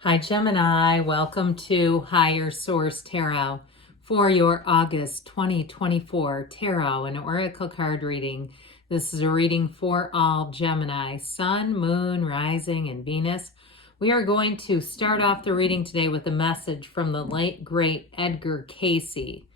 Hi Gemini, welcome to Higher Source Tarot for your August 2024 Tarot and Oracle card reading. This is a reading for all Gemini, Sun, Moon, Rising, and Venus. We are going to start off the reading today with a message from the late, great Edgar Cayce.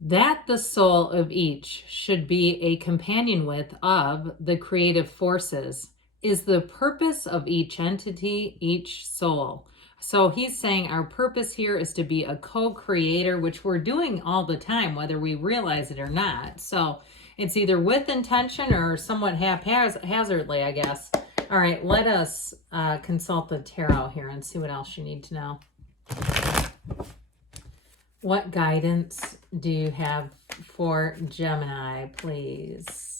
That the soul of each should be a companion with of the creative forces is the purpose of each entity, each soul. So he's saying our purpose here is to be a co-creator, which we're doing all the time, whether we realize it or not. So it's either with intention or somewhat haphazardly, I guess. All right, let us consult the tarot here and see what else you need to know. What guidance do you have for Gemini, please?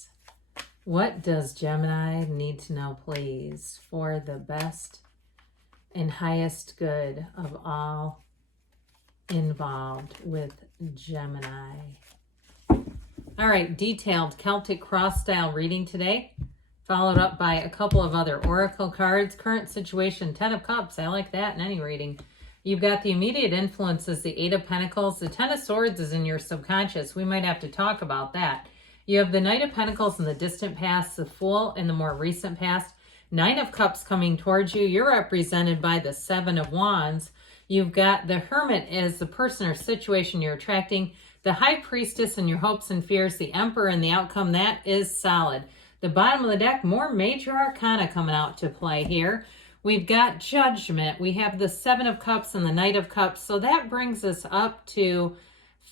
What does Gemini need to know, please, for the best and highest good of all involved with Gemini? All right, detailed Celtic cross-style reading today, followed up by a couple of other oracle cards. Current situation, 10 of Cups. I like that in any reading. You've got the immediate influences, the 8 of Pentacles. The 10 of Swords is in your subconscious. We might have to talk about that. You have the Knight of Pentacles in the distant past, the Fool in the more recent past, 9 of Cups coming towards you. You're represented by the 7 of Wands. You've got the Hermit as the person or situation you're attracting, the High Priestess and your hopes and fears, the Emperor and the outcome. That is solid. The bottom of the deck, more major arcana coming out to play here. We've got Judgment. We have the 7 of Cups and the Knight of Cups. So that brings us up to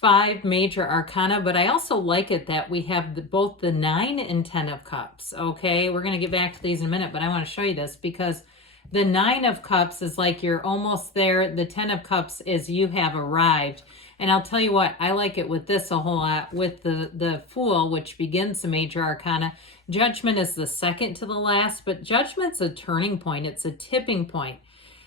5 major arcana, but I also like it that we have both the 9 and 10 of Cups, okay? We're going to get back to these in a minute, but I want to show you this because the 9 of Cups is like you're almost there. The 10 of Cups is you have arrived. And I'll tell you what, I like it with this a whole lot. With the Fool, which begins the major arcana, Judgment is the second to the last, but Judgment's a turning point. It's a tipping point.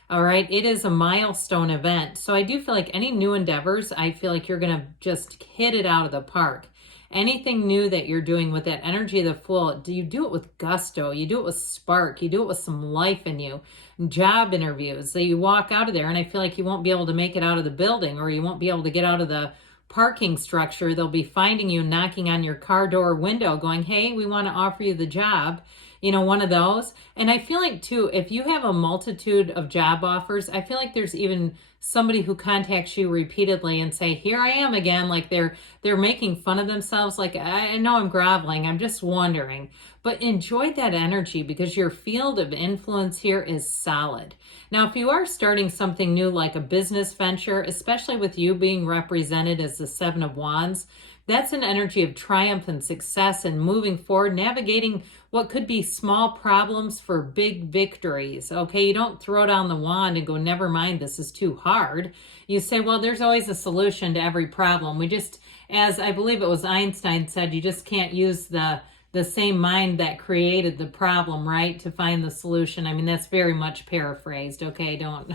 All right, it is a milestone event. So I do feel like any new endeavors, I feel like you're going to just hit it out of the park. Anything new that you're doing with that energy of the Fool, you do it with gusto, you do it with spark, you do it with some life in you. Job interviews, so you walk out of there and I feel like you won't be able to make it out of the building, or you won't be able to get out of the parking structure. They'll be finding you, knocking on your car door window going, hey, we want to offer you the job. You know, one of those. And I feel like too, if you have a multitude of job offers, I feel like there's even somebody who contacts you repeatedly and say, here I am again. Like they're making fun of themselves. Like, I know I'm groveling. I'm just wondering. But enjoy that energy because your field of influence here is solid. Now, if you are starting something new, like a business venture, especially with you being represented as the 7 of Wands, that's an energy of triumph and success and moving forward, navigating what could be small problems for big victories, okay? You don't throw down the wand and go, never mind, this is too hard. You say, well, there's always a solution to every problem. We just, as I believe it was Einstein said, you just can't use the same mind that created the problem, right, to find the solution. I mean, that's very much paraphrased, okay? Don't,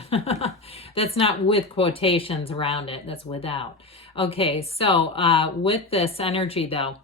that's not with quotations around it. That's without. Okay, so with this energy, though,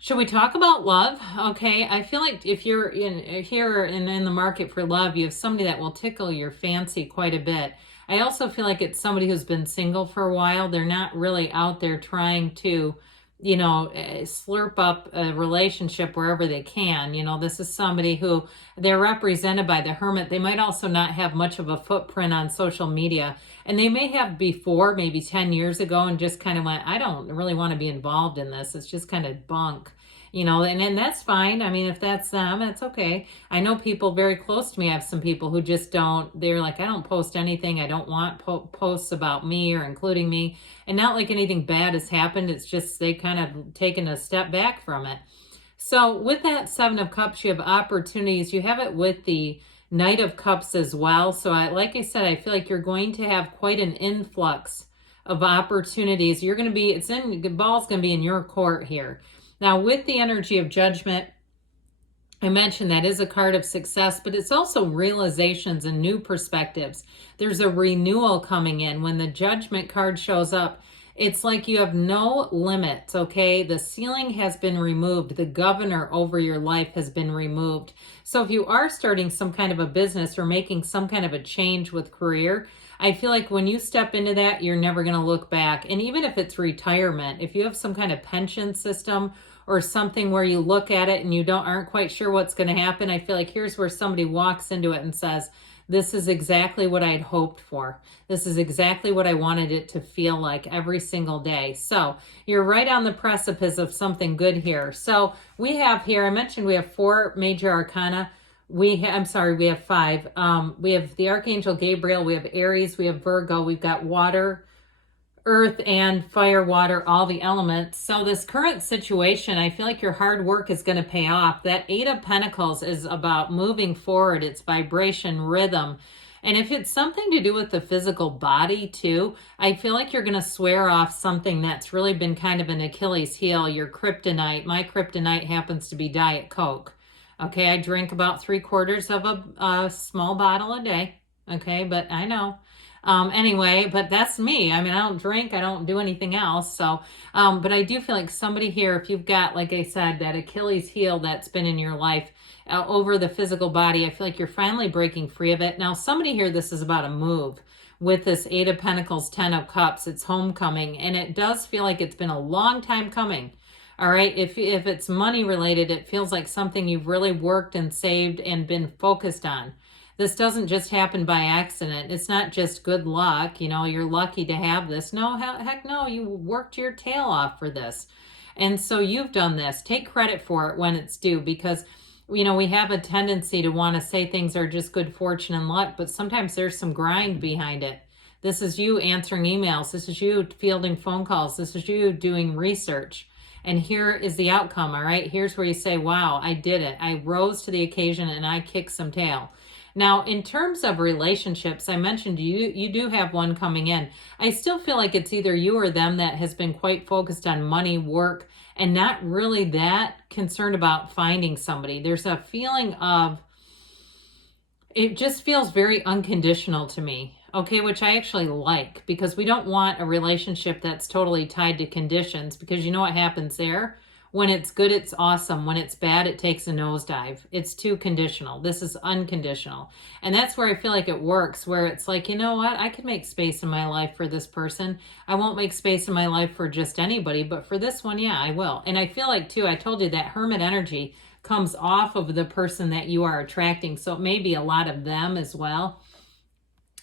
should we talk about love? Okay, I feel like if you're here and in the market for love, you have somebody that will tickle your fancy quite a bit. I also feel like it's somebody who's been single for a while. They're not really out there trying to, you know, slurp up a relationship wherever they can. You know, this is somebody who they're represented by the Hermit. They might also not have much of a footprint on social media. And they may have before, maybe 10 years ago, and just kind of went, I don't really want to be involved in this. It's just kind of bunk. You know, and that's fine. I mean, if that's them, that's okay. I know people very close to me. I have some people who just don't, they're like, I don't post anything. I don't want posts about me or including me. And not like anything bad has happened. It's just they kind of taken a step back from it. So with that 7 of Cups, you have opportunities. You have it with the Knight of Cups as well. So like I said, I feel like you're going to have quite an influx of opportunities. You're going to be, the ball's going to be in your court here. Now, with the energy of Judgment, I mentioned that is a card of success, but it's also realizations and new perspectives. There's a renewal coming in. When the Judgment card shows up, It's like you have no limits, okay? The ceiling has been removed. The governor over your life has been removed. So if you are starting some kind of a business or making some kind of a change with career, I feel like when you step into that, you're never going to look back. And even if it's retirement, if you have some kind of pension system or something where you look at it and you aren't quite sure what's going to happen, I feel like here's where somebody walks into it and says, this is exactly what I'd hoped for. This is exactly what I wanted it to feel like every single day. So you're right on the precipice of something good here. So we have here, I mentioned we have 4 major arcana. We have 5. We have the Archangel Gabriel, we have Aries, we have Virgo, we've got water, earth, and fire, water, all the elements. So this current situation, I feel like your hard work is going to pay off. That 8 of Pentacles is about moving forward. It's vibration, rhythm. And if it's something to do with the physical body too, I feel like you're going to swear off something that's really been kind of an Achilles heel, your kryptonite. My kryptonite happens to be Diet Coke. Okay, I drink about 3/4 of a small bottle a day. Okay, but I know. Anyway, but that's me. I mean, I don't drink, I don't do anything else. So, but I do feel like somebody here, if you've got, like I said, that Achilles heel that's been in your life over the physical body, I feel like you're finally breaking free of it. Now, somebody here, this is about a move. With this 8 of Pentacles, 10 of Cups, it's homecoming. And it does feel like it's been a long time coming. All right. If it's money related, it feels like something you've really worked and saved and been focused on. This doesn't just happen by accident. It's not just good luck. You know, you're lucky to have this. No, heck no. You worked your tail off for this. And so you've done this. Take credit for it when it's due, because, you know, we have a tendency to want to say things are just good fortune and luck, but sometimes there's some grind behind it. This is you answering emails. This is you fielding phone calls. This is you doing research. And here is the outcome, all right? Here's where you say, wow, I did it. I rose to the occasion and I kicked some tail. Now, in terms of relationships, I mentioned you do have one coming in. I still feel like it's either you or them that has been quite focused on money, work, and not really that concerned about finding somebody. There's a feeling of, it just feels very unconditional to me, okay, which I actually like, because we don't want a relationship that's totally tied to conditions, because you know what happens there? When it's good, it's awesome. When it's bad, it takes a nosedive. It's too conditional. This is unconditional. And that's where I feel like it works, where it's like, you know what? I can make space in my life for this person. I won't make space in my life for just anybody, but for this one, yeah, I will. And I feel like, too, I told you that hermit energy comes off of the person that you are attracting. So it may be a lot of them as well.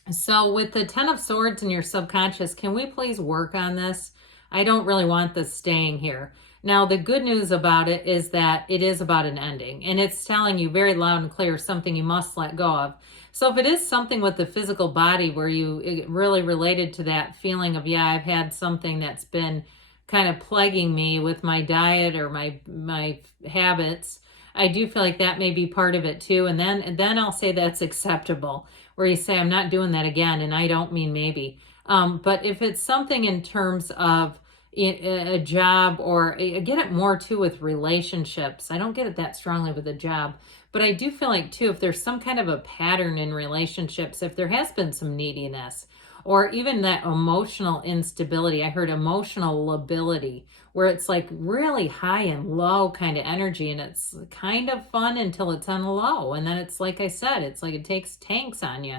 So with the 10 of Swords in your subconscious, can we please work on this? I don't really want this staying here. Now, the good news about it is that it is about an ending, and it's telling you very loud and clear something you must let go of. So if it is something with the physical body where it really related to that feeling of, yeah, I've had something that's been kind of plaguing me with my diet or my habits, I do feel like that may be part of it too. And then I'll say that's acceptable, where you say, I'm not doing that again, and I don't mean maybe. But if it's something in terms of a job, or I get it more too with relationships. I don't get it that strongly with a job, but I do feel like too, if there's some kind of a pattern in relationships, if there has been some neediness, or even that emotional instability. I heard emotional lability, where it's like really high and low kind of energy, and it's kind of fun until it's on a low. And then it's like I said, it's like it takes tanks on you.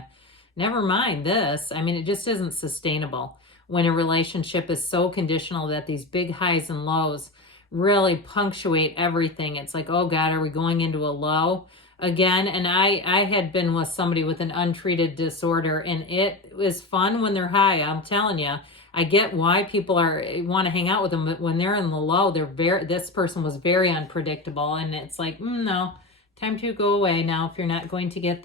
Never mind this. I mean, it just isn't sustainable when a relationship is so conditional that these big highs and lows really punctuate everything. It's like, oh God, are we going into a low again? And I had been with somebody with an untreated disorder, and it was fun when they're high. I'm telling you, I get why people want to hang out with them, but when they're in the low, this person was very unpredictable, and it's like, no, time to go away now if you're not going to get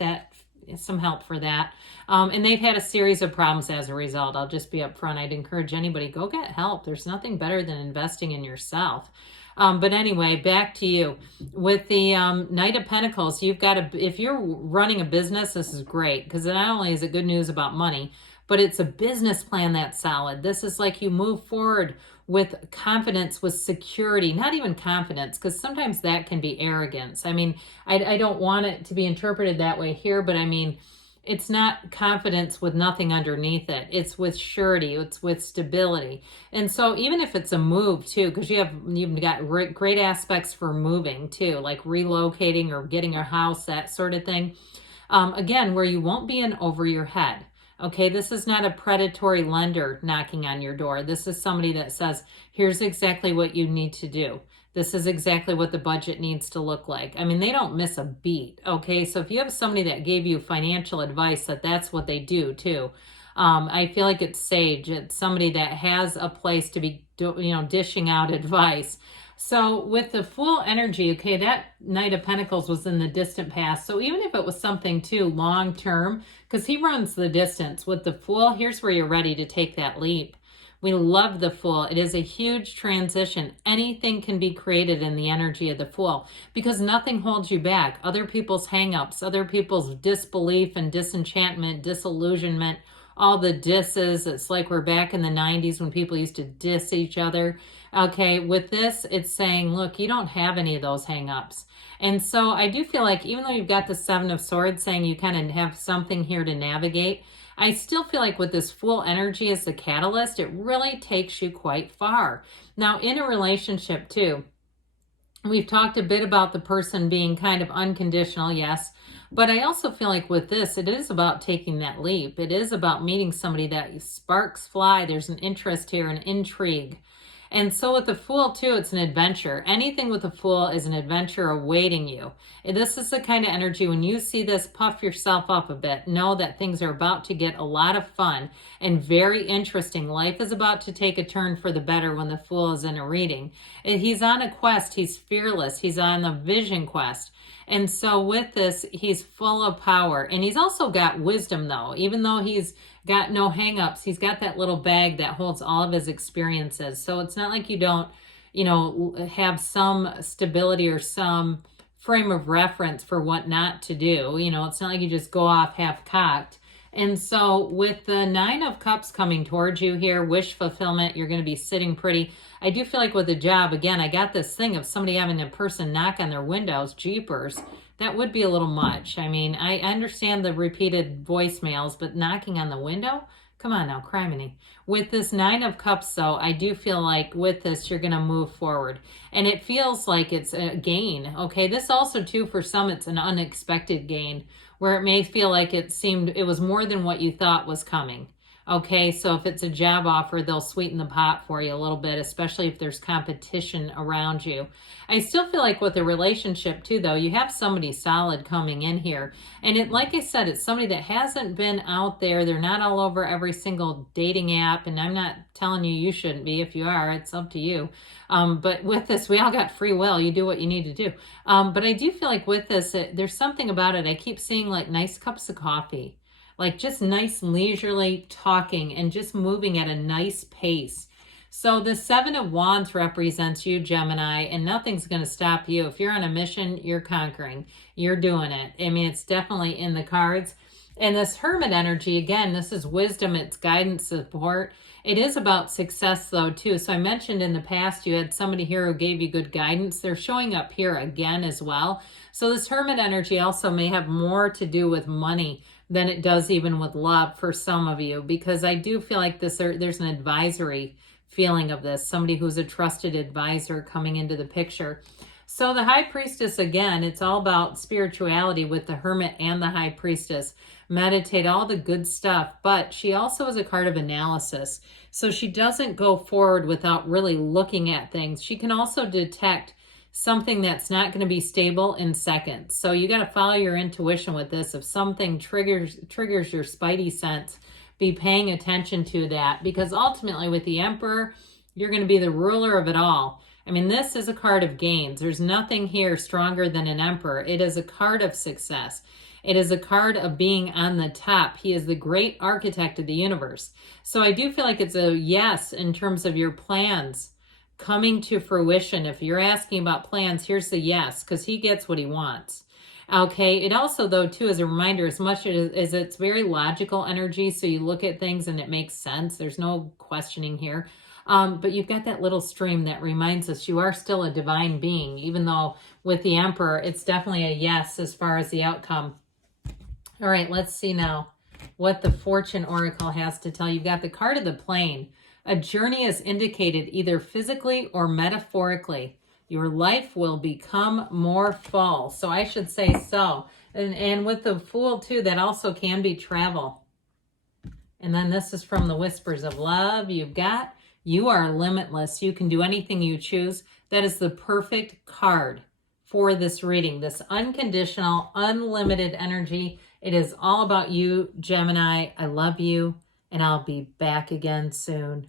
some help for that. And they've had a series of problems as a result. I'll just be upfront. I'd encourage anybody, go get help. There's nothing better than investing in yourself. But anyway, back to you. With the Knight of Pentacles, if you're running a business, this is great, because not only is it good news about money, but it's a business plan that's solid. This is like you move forward with confidence, with security, not even confidence, because sometimes that can be arrogance. I mean, I don't want it to be interpreted that way here, but I mean, it's not confidence with nothing underneath it. It's with surety. It's with stability. And so even if it's a move too, because you've got great aspects for moving too, like relocating or getting a house, that sort of thing. Again, where you won't be in over your head. Okay, this is not a predatory lender knocking on your door. This is somebody that says, here's exactly what you need to do. This is exactly what the budget needs to look like. I mean, they don't miss a beat. Okay, so if you have somebody that gave you financial advice, that's what they do too. I feel like it's sage. It's somebody that has a place to be, dishing out advice. So with the Fool energy, okay, that Knight of Pentacles was in the distant past. So even if it was something too long term, because he runs the distance, with the Fool, here's where you're ready to take that leap. We love the Fool. It is a huge transition. Anything can be created in the energy of the Fool because nothing holds you back. Other people's hangups, other people's disbelief and disenchantment, disillusionment, all the disses. It's like we're back in the 90s when people used to diss each other. Okay, with this, it's saying, look, you don't have any of those hangups. And so I do feel like even though you've got the Seven of Swords saying you kind of have something here to navigate, I still feel like with this Fool energy as the catalyst, it really takes you quite far. Now, in a relationship too, we've talked a bit about the person being kind of unconditional, yes. But I also feel like with this, it is about taking that leap. It is about meeting somebody that sparks fly. There's an interest here, an intrigue. And so with the Fool too, it's an adventure. Anything with the Fool is an adventure awaiting you. And this is the kind of energy when you see this, puff yourself up a bit. Know that things are about to get a lot of fun and very interesting. Life is about to take a turn for the better when the Fool is in a reading. And he's on a quest. He's fearless. He's on a vision quest. And so with this, he's full of power. And he's also got wisdom though. Even though he's got no hangups, he's got that little bag that holds all of his experiences. So it's not like you don't, have some stability or some frame of reference for what not to do. It's not like you just go off half-cocked. And so with the Nine of Cups coming towards you here, wish fulfillment, you're going to be sitting pretty. I do feel like with a job, again, I got this thing of somebody having a person knock on their windows, jeepers. That would be a little much. I mean, I understand the repeated voicemails, but knocking on the window? Come on now, criminy. With this Nine of Cups, though, I do feel like with this, you're going to move forward. And it feels like it's a gain, okay? This also, too, for some, it's an unexpected gain, where it may feel like it was more than what you thought was coming. Okay, so if it's a job offer, they'll sweeten the pot for you a little bit, especially if there's competition around you. I still feel like with a relationship too, though, you have somebody solid coming in here. And like I said, it's somebody that hasn't been out there. They're not all over every single dating app. And I'm not telling you shouldn't be. If you are, it's up to you. But with this, we all got free will. You do what you need to do. But I do feel like with this, there's something about it. I keep seeing like nice cups of coffee. Like just nice leisurely talking and just moving at a nice pace. So the Seven of Wands represents you, Gemini, and nothing's going to stop you. If you're on a mission, you're conquering. You're doing it. I mean, it's definitely in the cards. And this Hermit energy, again, this is wisdom, it's guidance, support. It is about success, though, too. So I mentioned in the past you had somebody here who gave you good guidance. They're showing up here again as well. So this Hermit energy also may have more to do with money than it does even with love for some of you, because I do feel like there's an advisory feeling of this, somebody who's a trusted advisor coming into the picture. So the High Priestess, again, it's all about spirituality with the Hermit and the High Priestess. Meditate, all the good stuff, but she also is a card of analysis. So she doesn't go forward without really looking at things. She can also detect something that's not going to be stable in seconds. So you got to follow your intuition with this. If something triggers your spidey sense, be paying attention to that, because ultimately with the Emperor, you're going to be the ruler of it all. I mean, this is a card of gains. There's nothing here stronger than an Emperor. It is a card of success. It is a card of being on the top. He is the great architect of the universe. So I do feel like it's a yes in terms of your plans coming to fruition. If you're asking about plans, here's the yes, because he gets what he wants. Okay, it also, though, too, as a reminder, as much as it's very logical energy, so you look at things and it makes sense. There's no questioning here. But you've got that little stream that reminds us you are still a divine being, even though with the Emperor, it's definitely a yes as far as the outcome. All right, let's see now what the Fortune Oracle has to tell you. You've got the card of the plane. A journey is indicated either physically or metaphorically. Your life will become more full. So I should say so. And with the Fool too, that also can be travel. And then this is from the Whispers of Love. You've got, you are limitless. You can do anything you choose. That is the perfect card for this reading. This unconditional, unlimited energy. It is all about you, Gemini. I love you, and I'll be back again soon.